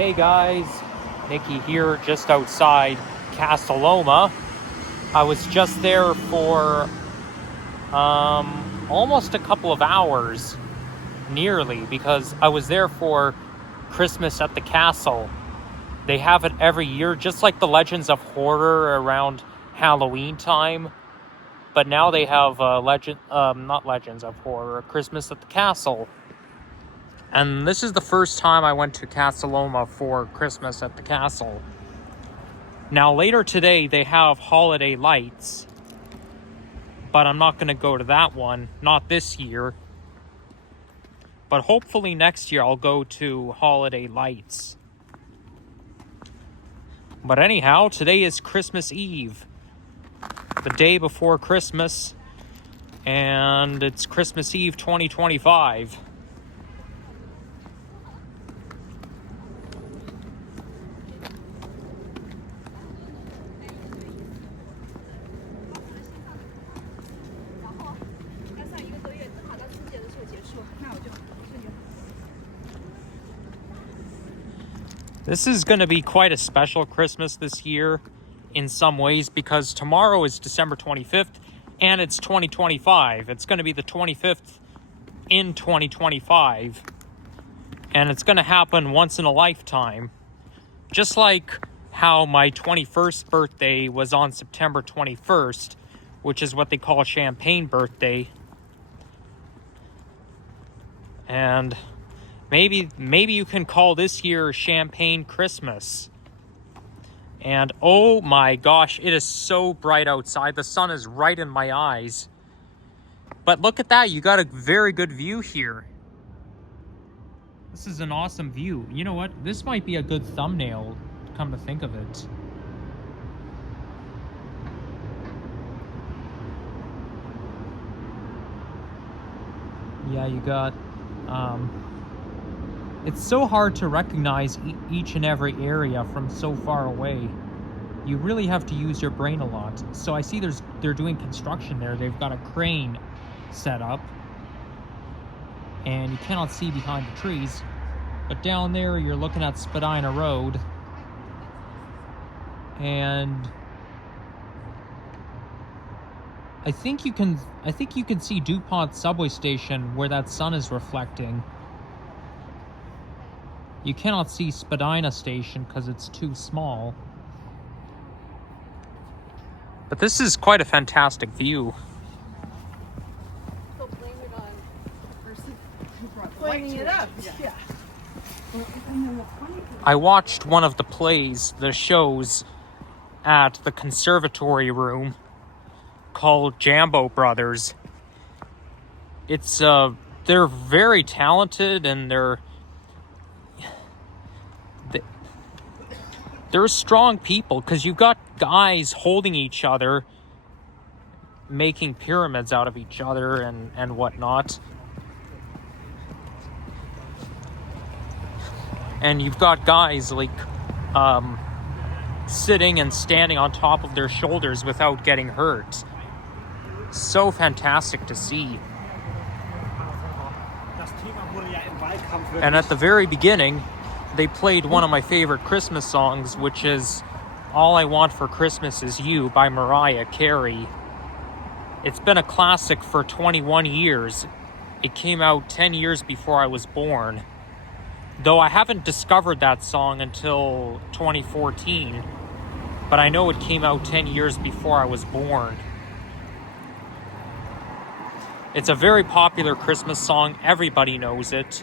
Hey guys, Nikki here just outside Casa Loma. I was just there for almost a couple of hours, nearly, because I was there for Christmas at the castle. They have it every year, just like the Legends of Horror around Halloween time. But now they have not Legends of Horror, Christmas at the castle. And this is the first time I went to Casa Loma for Christmas at the castle. Now later today they have holiday lights, but I'm not going to go to that one, not this year. But hopefully next year I'll go to holiday lights. But anyhow, today is Christmas Eve, the day before Christmas, and it's Christmas Eve 2025. This is going to be quite a special Christmas this year in some ways, because tomorrow is December 25th and it's 2025. It's going to be the 25th in 2025, and it's going to happen once in a lifetime. Just like how my 21st birthday was on September 21st, which is what they call Champagne Birthday. And maybe you can call this year Champagne Christmas. And oh my gosh, it is so bright outside. The sun is right in my eyes. But look at that, you got a very good view here. This is an awesome view. You know what? This might be a good thumbnail, come to think of it. Yeah, you got it's so hard to recognize each and every area from so far away. You really have to use your brain a lot. So I see they're doing construction there. They've got a crane set up, and you cannot see behind the trees. But down there, you're looking at Spadina Road, and I think you can see Dupont subway station where that sun is reflecting. You cannot see Spadina Station because it's too small. But this is quite a fantastic view. So blame it on the person who brought the lights it up. Yeah. I watched one of the shows at the conservatory room called Jambo Brothers. It's they're very talented, and they're strong people, because you've got guys holding each other, making pyramids out of each other and whatnot. And you've got guys like sitting and standing on top of their shoulders without getting hurt. So fantastic to see. And at the very beginning, they played one of my favorite Christmas songs, which is All I Want for Christmas Is You by Mariah Carey. It's been a classic for 21 years. It came out 10 years before I was born. Though I haven't discovered that song until 2014. But I know it came out 10 years before I was born. It's a very popular Christmas song. Everybody knows it.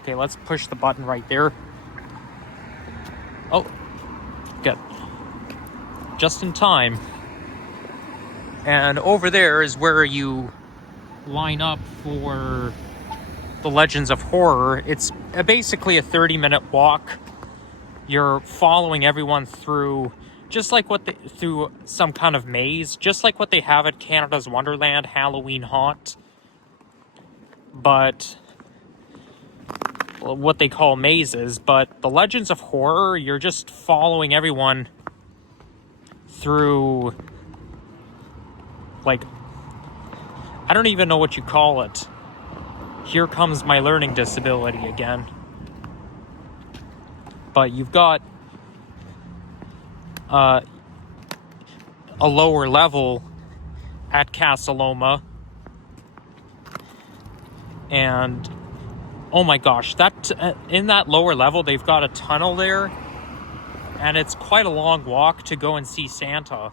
Okay, let's push the button right there. Oh, good. Just in time. And over there is where you line up for the Legends of Horror. It's basically a 30-minute walk. You're following everyone through, through some kind of maze, just like what they have at Canada's Wonderland Halloween Haunt. But what they call mazes. But the Legends of Horror, you're just following everyone through, like, I don't even know what you call it. here comes my learning disability again. But you've got a lower level at Casa Loma, and oh my gosh, that in that lower level they've got a tunnel there, and it's quite a long walk to go and see Santa.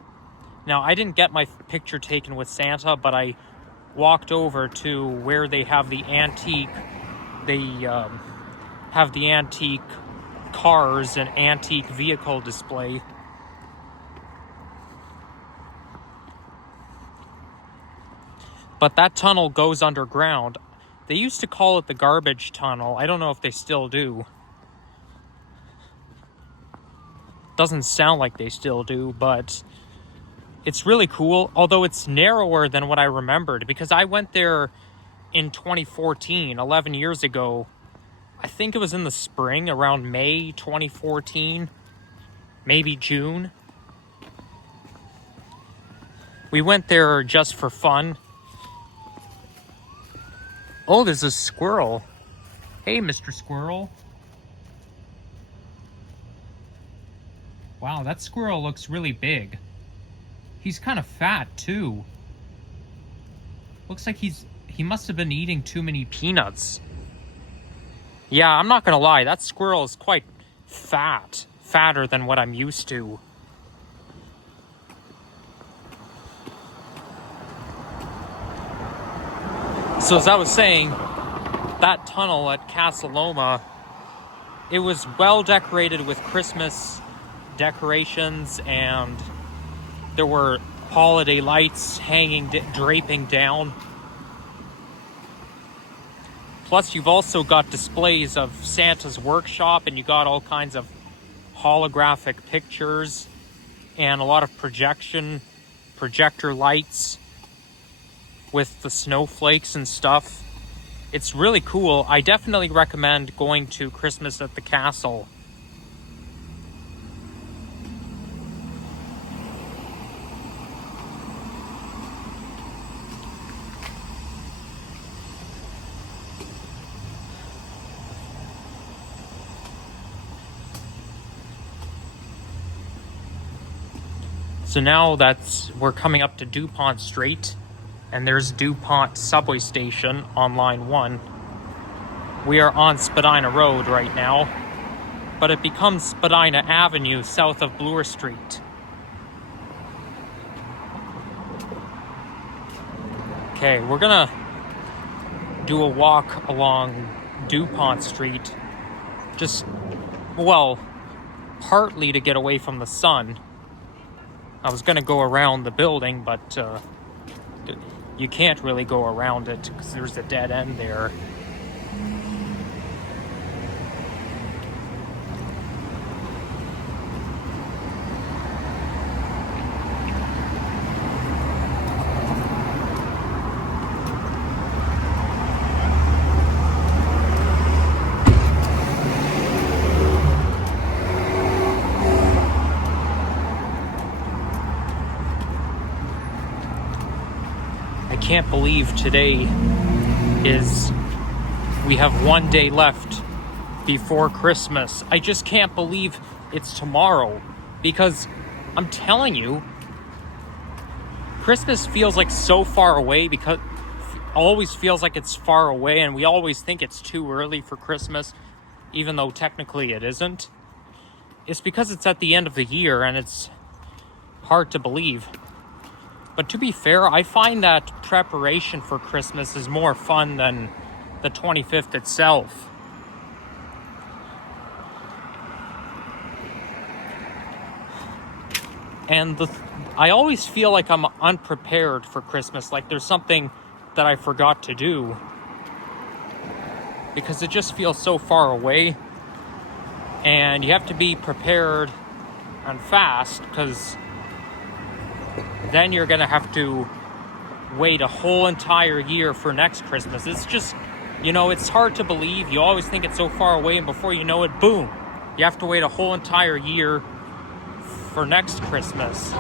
Now, I didn't get my picture taken with Santa, but I walked over to where they have the antique cars and antique vehicle display. But that tunnel goes underground. They used to call it the garbage tunnel. I don't know if they still do. Doesn't sound like they still do, but it's really cool. Although it's narrower than what I remembered, because I went there in 2014, 11 years ago. I think it was in the spring, around May 2014, maybe June. We went there just for fun. Oh, there's a squirrel. Hey, Mr. Squirrel. Wow, that squirrel looks really big. He's kind of fat, too. Looks like he must have been eating too many peanuts. Yeah, I'm not gonna lie, that squirrel is quite fat. Fatter than what I'm used to. So as I was saying, that tunnel at Casa Loma, it was well decorated with Christmas decorations, and there were holiday lights hanging, draping down. Plus, you've also got displays of Santa's workshop, and you got all kinds of holographic pictures and a lot of projector lights with the snowflakes and stuff. It's really cool. I definitely recommend going to Christmas at the Castle. So now we're coming up to Dupont Street, and there's Dupont subway station on line 1. We are on Spadina Road right now, but it becomes Spadina Avenue south of Bloor Street. Okay, we're gonna do a walk along Dupont Street, partly to get away from the sun. I was gonna go around the building, but you can't really go around it because there's a dead end there. I can't believe today we have 1 day left before Christmas. I just can't believe it's tomorrow, because I'm telling you, Christmas feels like so far away, because always feels like it's far away, and we always think it's too early for Christmas, even though technically it isn't. It's because it's at the end of the year, and it's hard to believe. But to be fair, I find that preparation for Christmas is more fun than the 25th itself. And I always feel like I'm unprepared for Christmas, like there's something that I forgot to do, because it just feels so far away, and you have to be prepared and fast, because then you're gonna have to wait a whole entire year for next Christmas. It's just, it's hard to believe. You always think it's so far away, and before you know it, boom, you have to wait a whole entire year for next Christmas.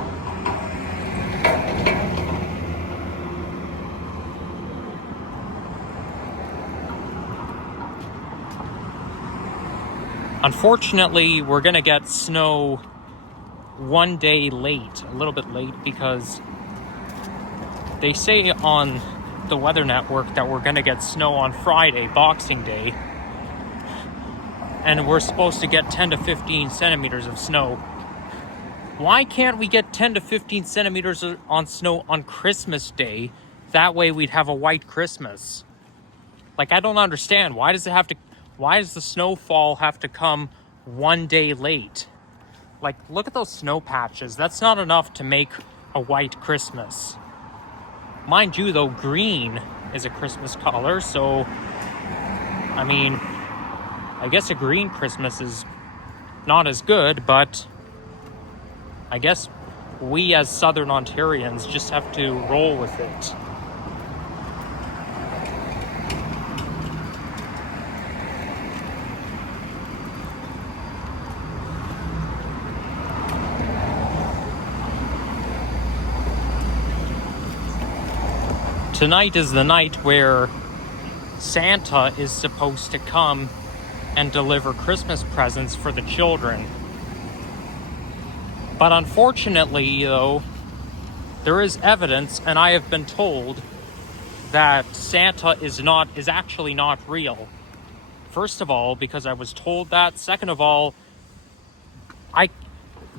Unfortunately, we're going to get snow one day late, a little bit late, because they say on the Weather Network that we're going to get snow on Friday, Boxing Day, and we're supposed to get 10 to 15 centimeters of snow. Why can't we get 10 to 15 centimeters on snow on Christmas Day? That way we'd have a white Christmas. Like, I don't understand. Why does the snowfall have to come one day late? Like, look at those snow patches. That's not enough to make a white Christmas. Mind you, though, green is a Christmas color, so, I mean, I guess a green Christmas is not as good, but I guess we as Southern Ontarians just have to roll with it. Tonight is the night where Santa is supposed to come and deliver Christmas presents for the children. But unfortunately, though, there is evidence, and I have been told, that Santa is actually not real. First of all, because I was told that. Second of all,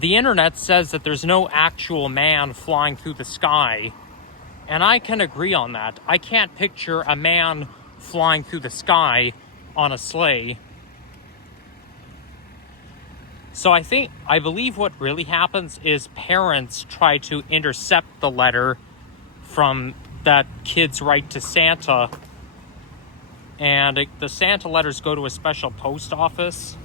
the internet says that there's no actual man flying through the sky. And I can agree on that. I can't picture a man flying through the sky on a sleigh. So I believe what really happens is parents try to intercept the letter from that kids write to Santa. And the Santa letters go to a special post office.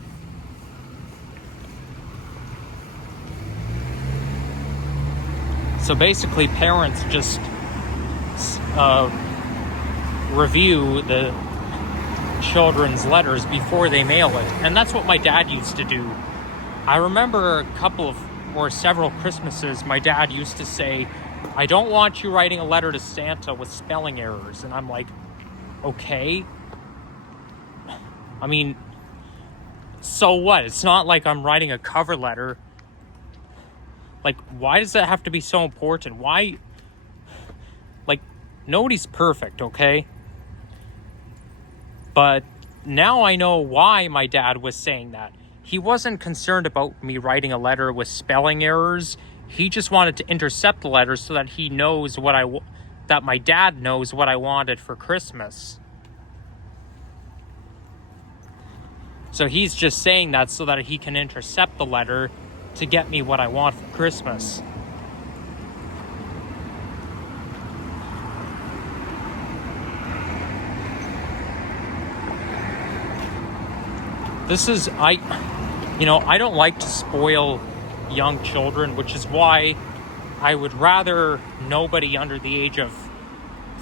So basically, parents just review the children's letters before they mail it. And that's what my dad used to do. I remember several Christmases, my dad used to say, "I don't want you writing a letter to Santa with spelling errors." And I'm like, okay. I mean, so what? It's not like I'm writing a cover letter. Like, why does that have to be so important? Why? Like, nobody's perfect, okay? But now I know why my dad was saying that. He wasn't concerned about me writing a letter with spelling errors. He just wanted to intercept the letter so that he knows that my dad knows what I wanted for Christmas. So he's just saying that so that he can intercept the letter to get me what I want for Christmas. I don't like to spoil young children, which is why I would rather nobody under the age of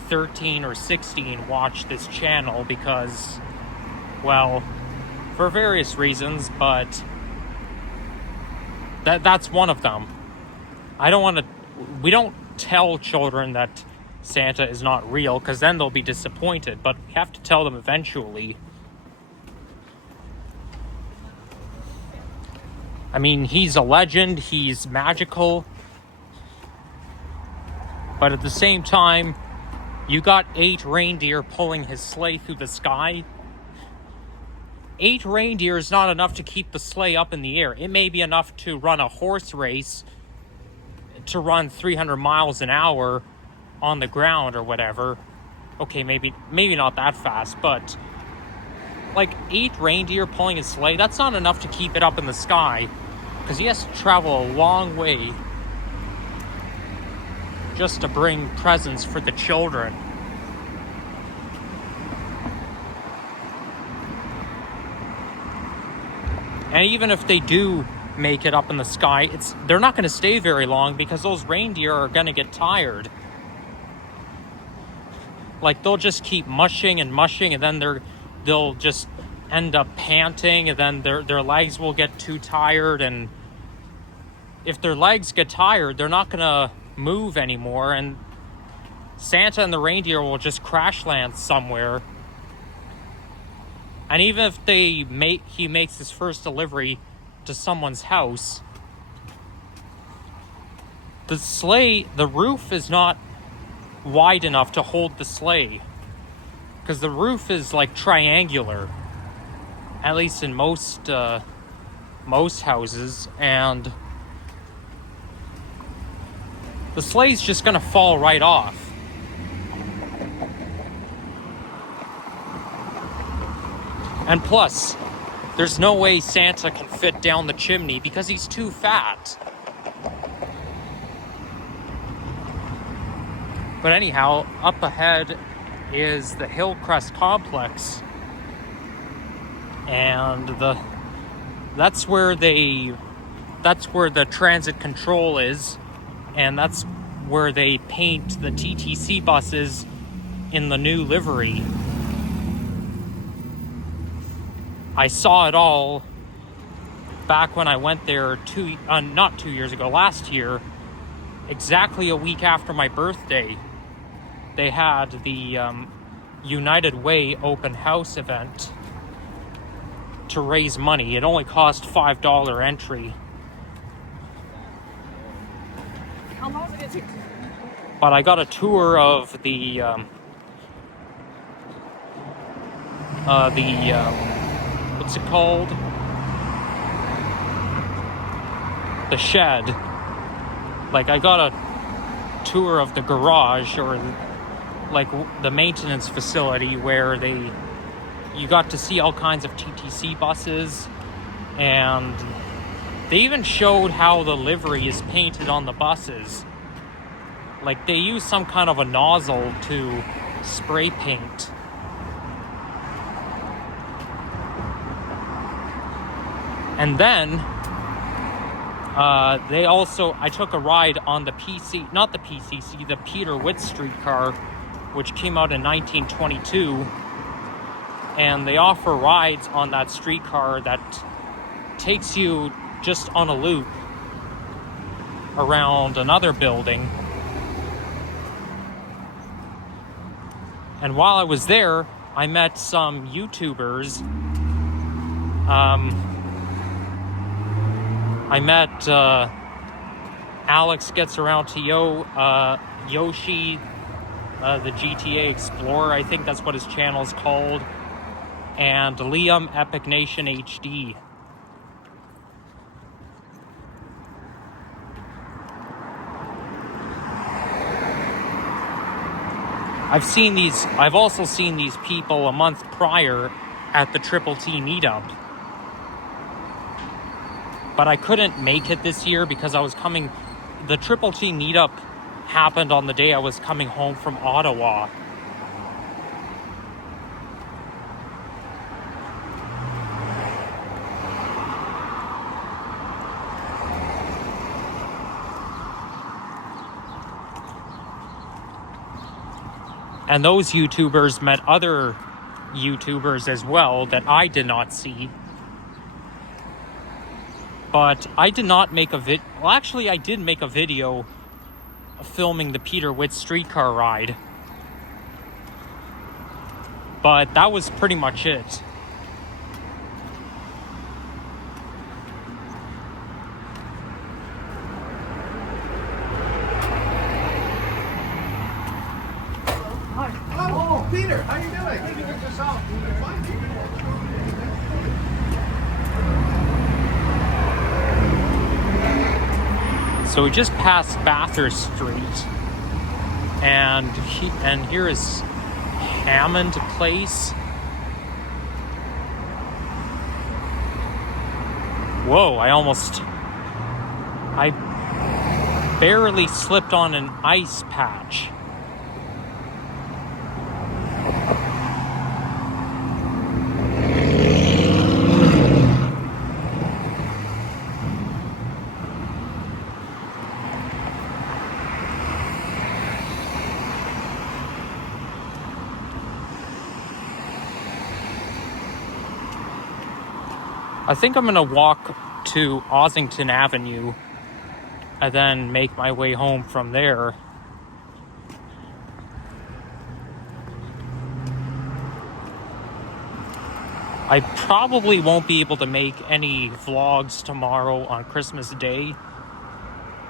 13 or 16 watch this channel because, well, for various reasons, but that's one of them. We don't tell children that Santa is not real because then they'll be disappointed, but we have to tell them eventually. I mean, he's a legend, he's magical, but at the same time, you got 8 reindeer pulling his sleigh through the sky. 8 reindeer is not enough to keep the sleigh up in the air. It may be enough to run a horse race, to run 300 miles an hour on the ground or whatever. Okay, maybe not that fast, but like 8 reindeer pulling his sleigh, that's not enough to keep it up in the sky because he has to travel a long way just to bring presents for the children. And even if they do make it up in the sky, they're not going to stay very long because those reindeer are going to get tired. Like, they'll just keep mushing and then they'll just end up panting, and then their legs will get too tired, and if their legs get tired, they're not going to move anymore, and Santa and the reindeer will just crash land somewhere. And even if he makes his first delivery to someone's house, the roof is not wide enough to hold the sleigh. Because the roof is like triangular, at least in most houses, and the sleigh's just gonna fall right off. And plus, there's no way Santa can fit down the chimney because he's too fat. But anyhow, up ahead is the Hillcrest complex, and that's where the transit control is, and that's where they paint the TTC buses in the new livery. I saw it all back when I went there not 2 years ago, last year, exactly a week after my birthday. They had the United Way open house event to raise money. It only cost $5 entry. How long did it take? But I got a tour of the what's it called? The shed. Like, I got a tour of the garage, or like the maintenance facility, where you got to see all kinds of TTC buses, and they even showed how the livery is painted on the buses. Like, they use some kind of a nozzle to spray paint. And then I took a ride on the the Peter Witt streetcar, which came out in 1922, and they offer rides on that streetcar that takes you just on a loop around another building. And while I was there, I met some YouTubers. I met Alex Gets Around to Yoshi, the GTA Explorer, I think that's what his channel's called, and Liam Epic Nation HD. I've also seen these people a month prior at the Triple T meetup. But I couldn't make it this year because the Triple T meetup happened on the day I was coming home from Ottawa. And those YouTubers met other YouTubers as well that I did not see. But I did not make I did make a video of filming the Peter Witt streetcar ride. But that was pretty much it. Oh, Peter, how you doing? You took us out. Fine. So we just passed Bathurst Street, and here is Hammond Place. Whoa! I barely slipped on an ice patch. I think I'm gonna walk to Ossington Avenue and then make my way home from there. I probably won't be able to make any vlogs tomorrow on Christmas Day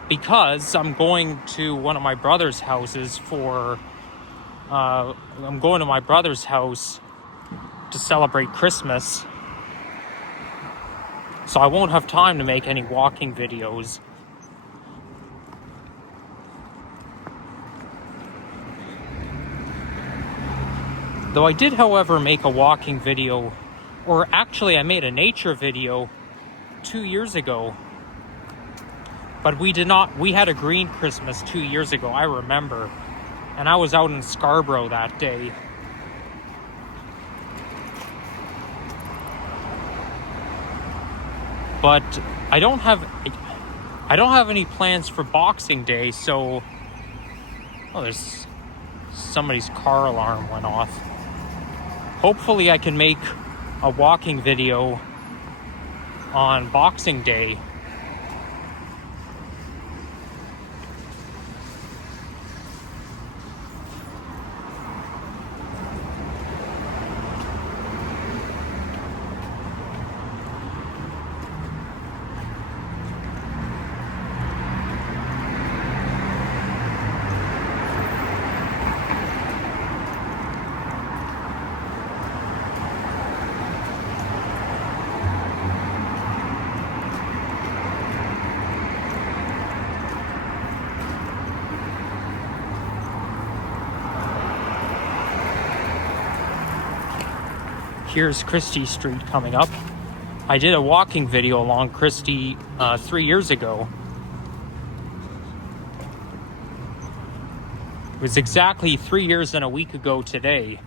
because I'm going to one of my brother's houses I'm going to my brother's house to celebrate Christmas. So I won't have time to make any walking videos. Though I did, however, make a walking video, or actually I made a nature video 2 years ago. But we had a green Christmas 2 years ago, I remember. And I was out in Scarborough that day. But I don't have any plans for Boxing Day, so there's somebody's car alarm went off. Hopefully I can make a walking video on Boxing Day. Here's Christie Street coming up. I did a walking video along Christie 3 years ago. It was exactly 3 years and a week ago today.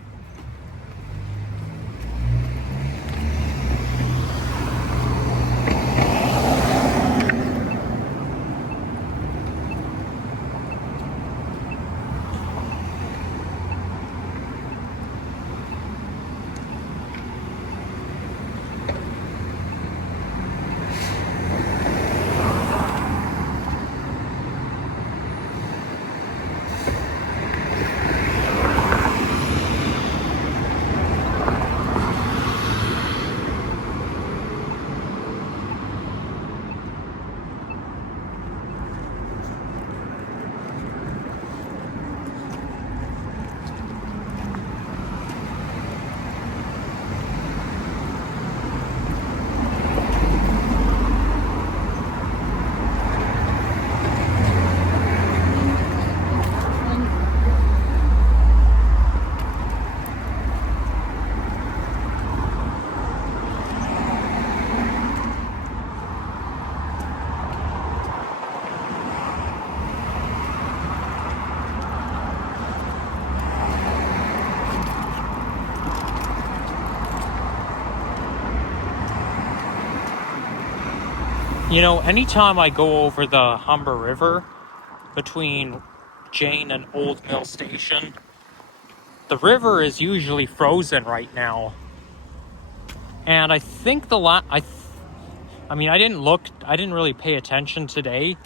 You know, anytime I go over the Humber River between Jane and Old Mill Station, the river is usually frozen right now. And I think I didn't really pay attention today,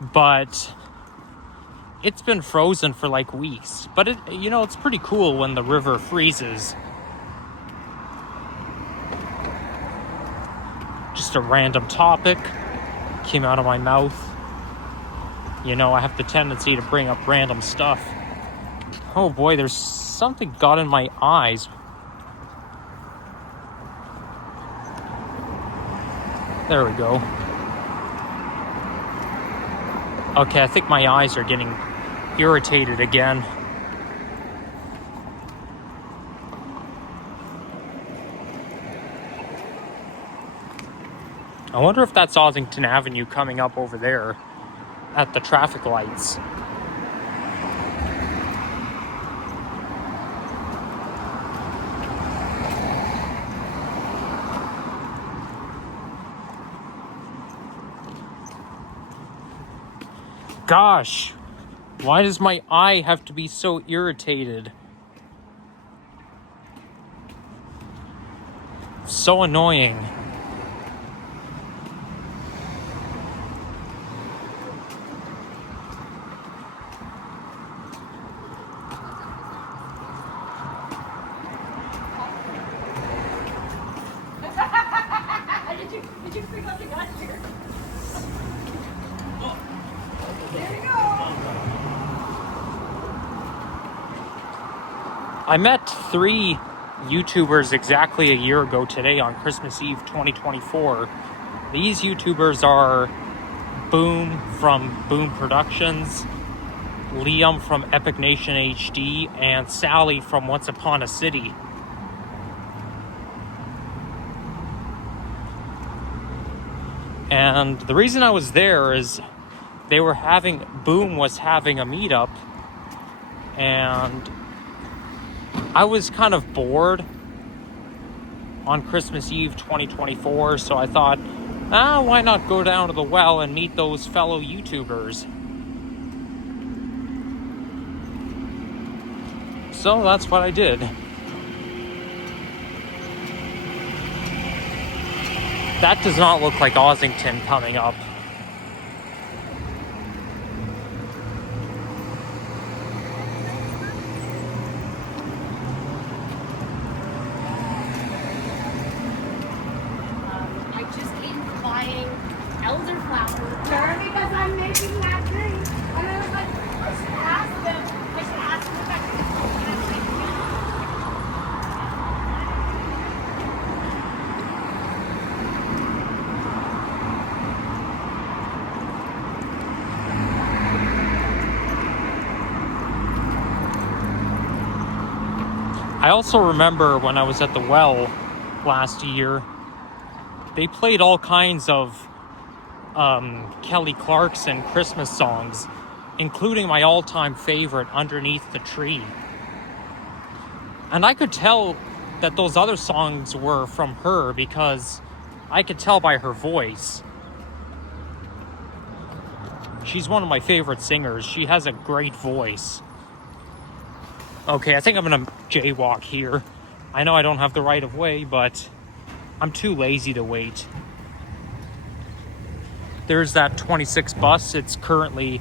but it's been frozen for like weeks. But it's pretty cool when the river freezes. Just a random topic came out of my mouth. I have the tendency to bring up random stuff. Oh boy, there's something got in my eyes. There we go. Okay, I think my eyes are getting irritated again. I wonder if that's Ossington Avenue coming up over there at the traffic lights. Gosh, why does my eye have to be so irritated? So annoying. you pick up the gun here? There you go. I met 3 YouTubers exactly a year ago today on Christmas Eve 2024. These YouTubers are Boom from Boom Productions, Liam from Epic Nation HD, and Sally from Once Upon a City. And the reason I was there is Boom was having a meetup, and I was kind of bored on Christmas Eve 2024, so I thought, why not go down to the well and meet those fellow YouTubers? So that's what I did. That does not look like Ossington coming up. I just came from buying elderflower. Sure, because I'm making that drink. And I was like, I should ask them if I could. And I was like, I also remember when I was at the well last year, they played all kinds of Kelly Clarkson Christmas songs, including my all-time favorite, Underneath the Tree. And I could tell that those other songs were from her because I could tell by her voice. She's one of my favorite singers. She has a great voice. Okay, I think I'm gonna jaywalk here. I know I don't have the right of way, but I'm too lazy to wait. There's that 26 bus. It's currently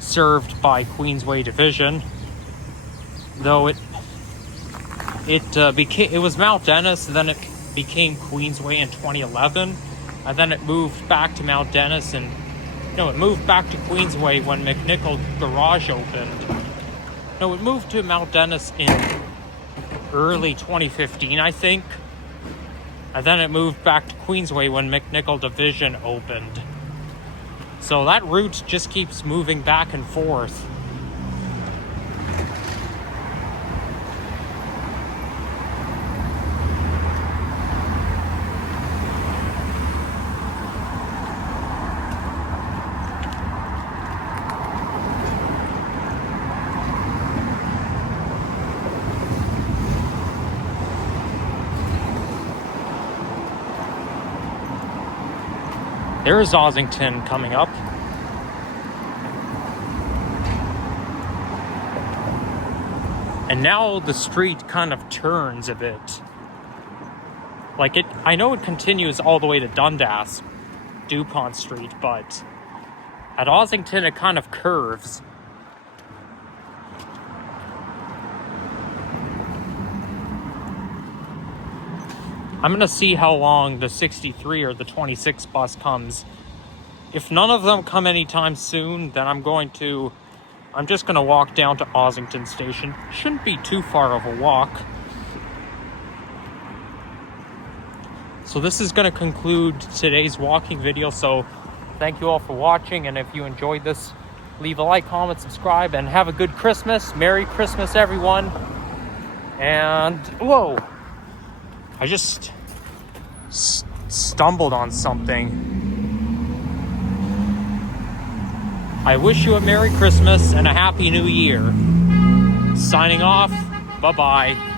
served by Queensway Division, though it was Mount Dennis, and then it became Queensway in 2011, and then it moved back to Mount Dennis, and it moved back to Queensway when McNichol Garage opened. No, it moved to Mount Dennis in early 2015, I think. And then it moved back to Queensway when McNichol Division opened. So that route just keeps moving back and forth. There is Ossington coming up. And now the street kind of turns a bit. I know it continues all the way to Dundas, Dupont Street, but at Ossington it kind of curves. I'm going to see how long the 63 or the 26 bus comes. If none of them come anytime soon, then I'm just going to walk down to Ossington Station. Shouldn't be too far of a walk. So this is going to conclude today's walking video. So thank you all for watching. And if you enjoyed this, leave a like, comment, subscribe, and have a good Christmas. Merry Christmas, everyone. And, whoa. I just stumbled on something. I wish you a Merry Christmas and a Happy New Year. Signing off. Bye-bye.